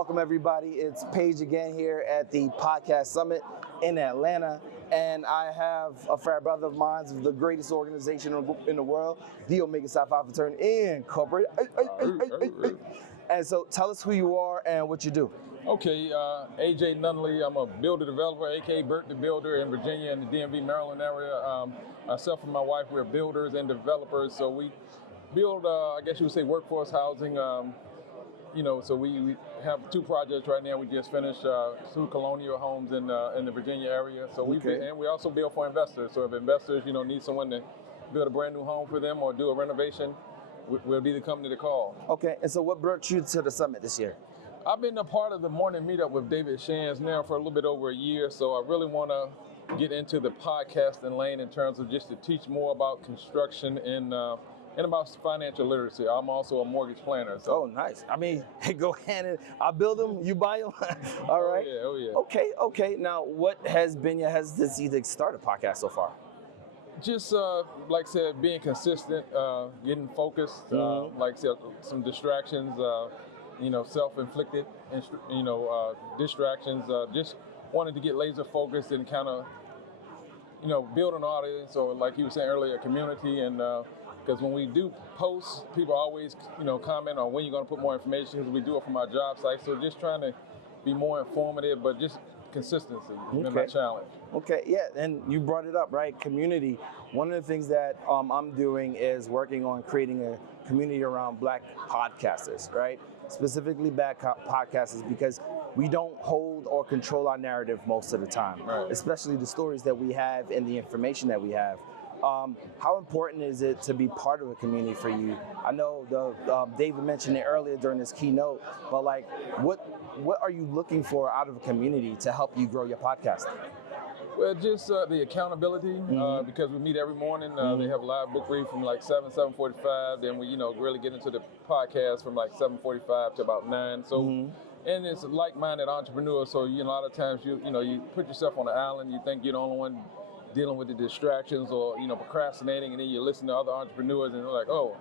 welcome everybody. It's Paige again here at the Podcast Summit in Atlanta. And I have a fair brother of mine of the greatest organization in the world, the Omega Psi Phi Fraternity Incorporated. And so tell us who you are and what you do. Okay, AJ Nunnally. I'm a builder developer, aka Bert the Builder in Virginia and the DMV, Maryland area. Myself and my wife, we're builders and developers. So we build, I guess you would say, workforce housing. So we have 2 projects right now. We just finished 2 colonial homes in the Virginia area. So we also build for investors. So if investors, need someone to build a brand new home for them or do a renovation, we'll be the company to call. Okay, and so what brought you to the summit this year? I've been a part of the morning meetup with David Shands now for a little bit over a year, so I really want to get into the podcasting lane in terms of just to teach more about construction and about financial literacy. I'm also a mortgage planner. So. Oh, nice. I mean, they go hand in. I build them, you buy them. All right. Oh yeah. Okay. Now, what has been your hesitancy to start a podcast so far? Just like I said, being consistent, getting focused. Like I said, some distractions. Self-inflicted, distractions. Just wanted to get laser focused and kind of, build an audience, or like you were saying earlier, a community. And because when we do posts, people always, comment on when you're going to put more information, because we do it from our job site. So just trying to be more informative, but just consistency has been my challenge. Okay, yeah, and you brought it up, right? Community. One of the things that I'm doing is working on creating a community around Black podcasters, right? Specifically Black podcasters, because we don't hold or control our narrative most of the time, right. Especially the stories that we have and the information that we have. How important is it to be part of a community for you? I know David mentioned it earlier during his keynote, but like, what are you looking for out of a community to help you grow your podcast? Well, just the accountability, because we meet every morning. They have a live book read from like 7:45. Then we, really get into the podcast from like 7:45 to about 9. So, and it's like-minded entrepreneurs. So, a lot of times you put yourself on an island. You think you're the only one dealing with the distractions or, procrastinating, and then you listen to other entrepreneurs and they're like, oh,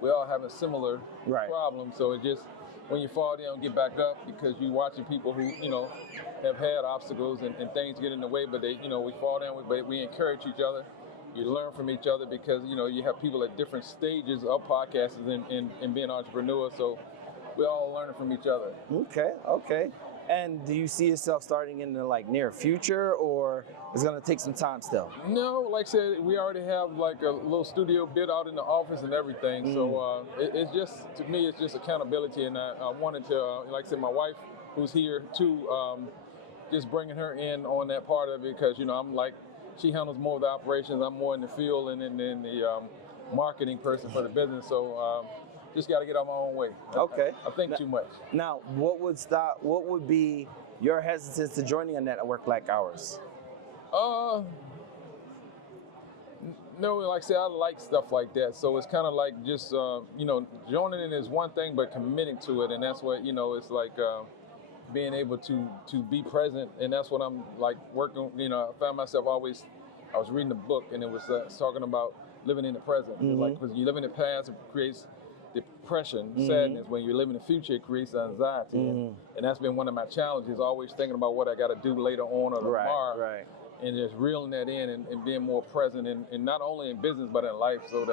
we all have a similar problem. So it just, when you fall down, get back up, because you're watching people who, have had obstacles and things get in the way, but they, we fall down, but we encourage each other. You learn from each other, because, you have people at different stages of podcasting and being entrepreneurs. So we're all learning from each other. Okay. And do you see yourself starting in the near future, or it's going to take some time still? No, like I said, we already have like a little studio bit out in the office and everything. So it's just, to me, it's just accountability. And I wanted to, like I said, my wife, who's here too, just bringing her in on that part of it, because, I'm like, she handles more of the operations. I'm more in the field and in the marketing person for the business. So just got to get on my own way. Okay. I think too much. Now, what would be your hesitance to joining a network like ours? No, like I said, I like stuff like that. So it's kind of like just, joining in is one thing, but committing to it. And that's what, it's like being able to be present. And that's what I'm like working, I found myself I was reading a book, and it was talking about living in the present. Like, because you live in the past, it creates depression, sadness. When you live in the future, it creates anxiety. And that's been one of my challenges, always thinking about what I got to do later on or tomorrow. Right. And just reeling that in and being more present, and not only in business, but in life, so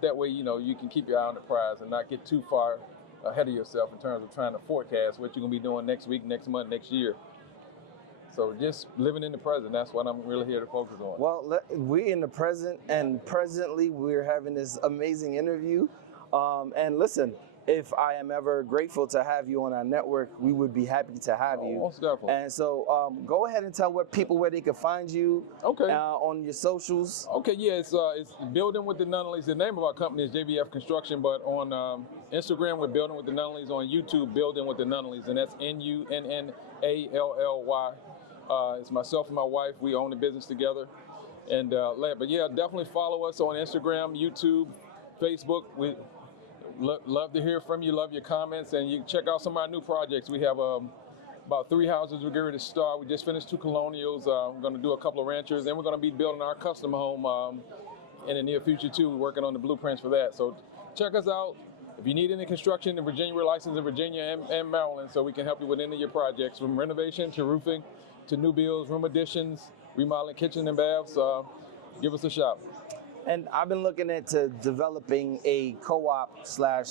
that way, you can keep your eye on the prize and not get too far ahead of yourself in terms of trying to forecast what you're going to be doing next week, next month, next year. So just living in the present, that's what I'm really here to focus on. Well, we're in the present, and presently we're having this amazing interview. And listen, if I am ever grateful to have you on our network, we would be happy to have you. Most definitely. And so go ahead and tell where they can find you. Okay. On your socials. Okay, yeah, it's Building with the Nunnallys. The name of our company is JBF Construction, but on Instagram, we're Building with the Nunnallys. On YouTube, Building with the Nunnallys, and that's Nunnally. It's myself and my wife. We own the business together. And but yeah, definitely follow us on Instagram, YouTube, Facebook. We love to hear from you, love your comments, and you can check out some of our new projects. We have about 3 houses we're getting ready to start. We just finished 2 colonials. We're going to do a couple of ranchers, and we're going to be building our custom home in the near future too. We're working on the blueprints for that. So check us out. If you need any construction in Virginia, we're licensed in Virginia and Maryland, so we can help you with any of your projects, from renovation to roofing to new builds, room additions, remodeling kitchen and baths. Give us a shout. And I've been looking into developing a co-op slash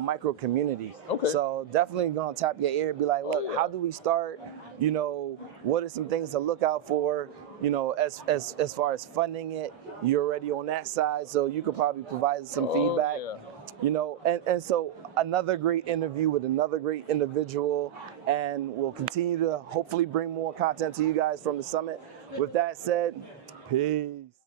micro community. Okay. So definitely gonna tap your ear and be like, look, how do we start? You know, what are some things to look out for? You know, as far as funding it, you're already on that side, so you could probably provide some feedback. Yeah. You know, and so another great interview with another great individual, and we'll continue to hopefully bring more content to you guys from the summit. With that said, peace.